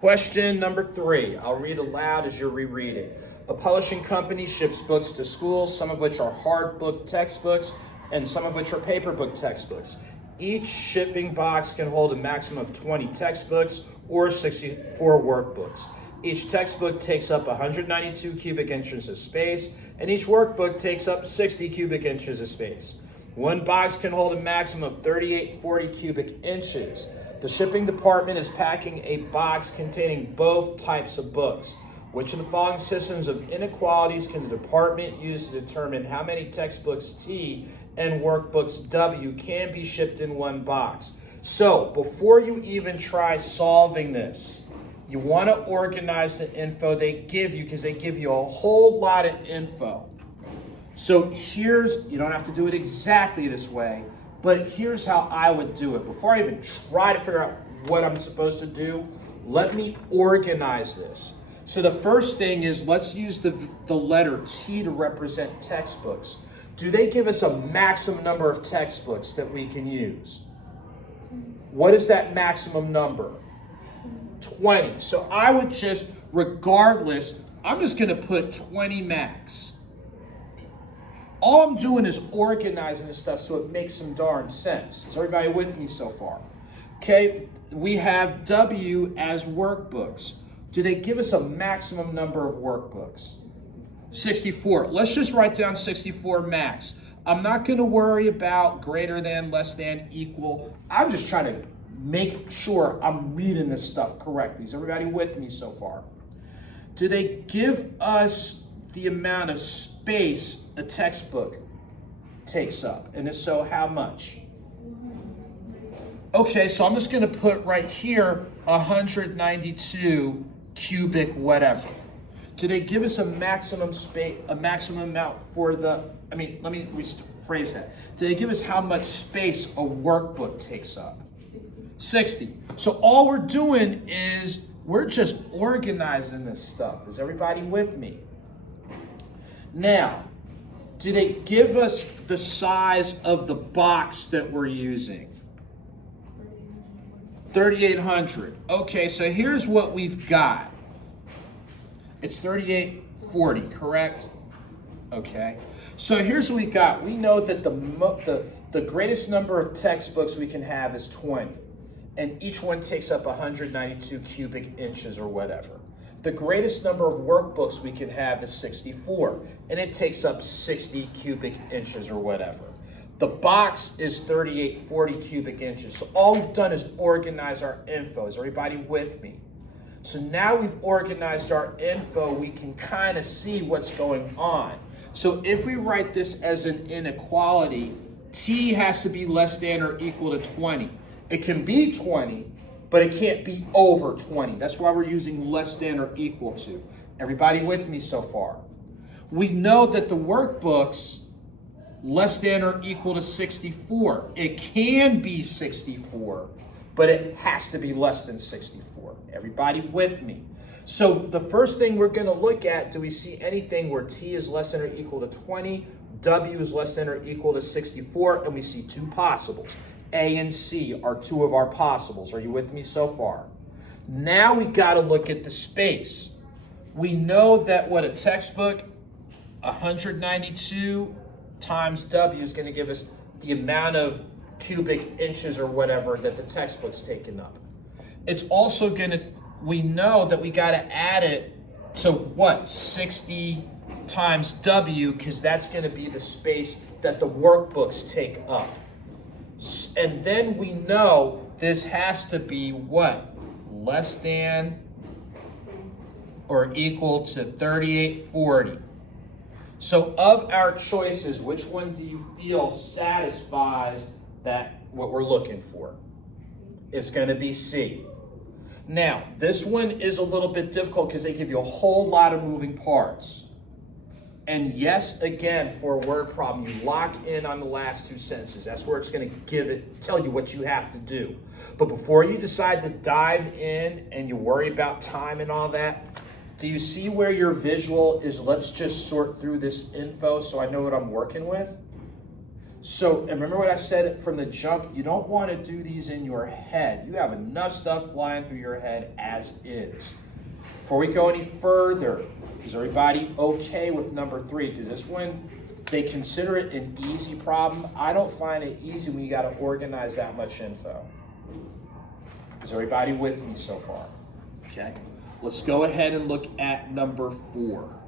Question number 3. I'll read aloud as you're rereading. A publishing company ships books to schools, some of which are hard book textbooks and some of which are paper book textbooks. Each shipping box can hold a maximum of 20 textbooks or 64 workbooks. Each textbook takes up 192 cubic inches of space, and each workbook takes up 60 cubic inches of space. One box can hold a maximum of 3840 cubic inches. The shipping department is packing a box containing both types of books. Which of the following systems of inequalities can the department use to determine how many textbooks T and workbooks W can be shipped in one box? So before you even try solving this, you want to organize the info they give you, because they give you a whole lot of info. So you don't have to do it exactly this way, but here's how I would do it. Before I even try to figure out what I'm supposed to do, let me organize this. So the first thing is, let's use the letter T to represent textbooks. Do they give us a maximum number of textbooks that we can use? What is that maximum number? 20. So I would just, regardless, I'm just going to put 20 max. All I'm doing is organizing this stuff so it makes some darn sense. Is everybody with me so far? Okay, we have W as workbooks. Do they give us a maximum number of workbooks? 64. Let's just write down 64 max. I'm not going to worry about greater than, less than, equal. I'm just trying to make sure I'm reading this stuff correctly. Is everybody with me so far? Do they give us the amount of space a textbook takes up? And if so, how much? Okay, so I'm just going to put right here 192 cubic whatever. Do they give us a maximum space, a maximum amount for let me rephrase that. Do they give us how much space a workbook takes up? 60. So all we're doing is we're just organizing this stuff. Is everybody with me? Now, do they give us the size of the box that we're using? 3,800. Okay, so here's what we've got. It's 3,840, correct? Okay. So here's what we got. We know that the greatest number of textbooks we can have is 20, and each one takes up 192 cubic inches or whatever. The greatest number of workbooks we can have is 64, and it takes up 60 cubic inches or whatever. The box is 3,840 cubic inches. So all we've done is organize our info. Is everybody with me? So now we've organized our info, we can kind of see what's going on. So if we write this as an inequality, T has to be less than or equal to 20. It can be 20, but it can't be over 20. That's why we're using less than or equal to. Everybody with me so far? We know that the workbooks, less than or equal to 64. It can be 64, but it has to be less than 64. Everybody with me? So the first thing we're going to look at, do we see anything where T is less than or equal to 20, W is less than or equal to 64, and we see two possibles. A and C are two of our possibles. Are you with me so far? Now we got to look at the space. We know that what a textbook, 192 times W is going to give us the amount of cubic inches or whatever that the textbook's taken up. It's also going to, we know that we got to add it to what? 60 times W, because that's going to be the space that the workbooks take up. And then we know this has to be what? Less than or equal to 3,840. So of our choices, which one do you feel satisfies what we're looking for? It's going to be C. Now, this one is a little bit difficult because they give you a whole lot of moving parts. And yes, again, for a word problem, you lock in on the last two sentences. That's where it's going to tell you what you have to do. But before you decide to dive in and you worry about time and all that, do you see where your visual is? Let's just sort through this info so I know what I'm working with. So, and remember what I said from the jump, you don't want to do these in your head. You have enough stuff flying through your head as is. Before we go any further, is everybody okay with number 3? Because this one, they consider it an easy problem. I don't find it easy when you got to organize that much info. Is everybody with me so far? Okay. Let's go ahead and look at number 4.